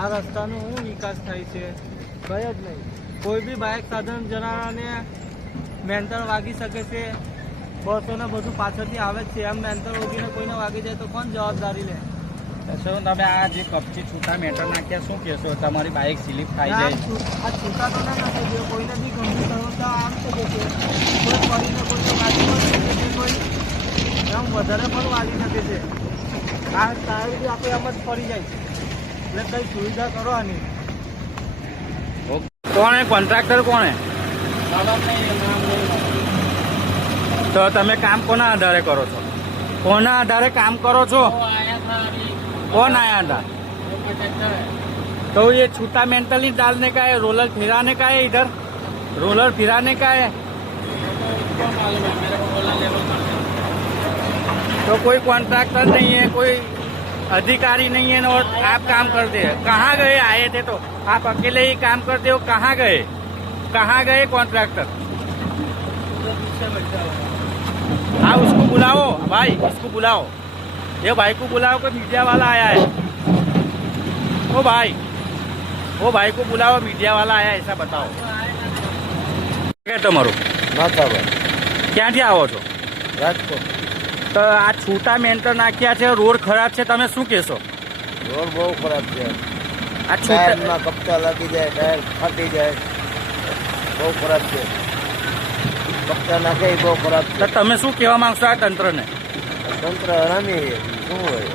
આ રસ્તાનો શું વિકાસ થાય છે? કઈ જ નહીં. કોઈ બી બાઇક સાધન જણાને મેન્ટલ વાગી શકે છે? બસોને બધું પાછળથી આવે જ છે. એમ મેન્તર રોગીને કોઈને વાગી જાય તો કોણ જવાબદારી લે? શું તમે આ જે કપચી છૂટા મેટર નાખ્યા શું કહેશો? તમારી બાઇક સ્લીપ ખાઈ આ જાય. આ છૂટા તો ના નાખે. કોઈને બી ગંભીર તો આમ તો જશે કોઈ પડીને કોઈને વાગી પણ શકે છે કોઈ એમ વધારે પણ વાગી શકે છે. આ સારી આપણે એમ જ ફરી જાય છે. એટલે કંઈ સુવિધા કરો આની કોણે કોન્ટ્રાક્ટર કોણે તો તમે કામ કોના આધારે કરો છો કોના આધારે કામ કરો છો कौन आया था तो ये छूटा मेंटली डालने का है रोलर फिराने का है इधर रोलर फिराने का है तो कोई कॉन्ट्रैक्टर नहीं है कोई अधिकारी नहीं है और आप काम करते हैं कहाँ गए आए थे तो आप अकेले ही काम करते हो कहाँ गए कहाँ गए कॉन्ट्रैक्टर हाँ उसको बुलाओ भाई उसको बुलाओ ये भाई को बुलाओ कि मीडिया वाला आया है ओ भाई ओ भाई को बुलाओ मीडिया वाला आया है ऐसा बताओ કે તમારું માથાભાઈ ક્યાંથી આવો છો રાજકોટ તો આ છૂટા મેન્ટર નાખ્યા છે રોડ ખરાબ છે તમે શું કહેશો? રોડ બહુ ખરાબ છે. આ છૂટા ટાયરમાં કપચા લાગી જાય ટાયર ફાટી જાય. બહુ ખરાબ છે. કપચા નાખે એ બહુ ખરાબ તો છે તમે શું કહેવા માંગશો આ તંત્રને? તંત્ર હરામી શું હોય?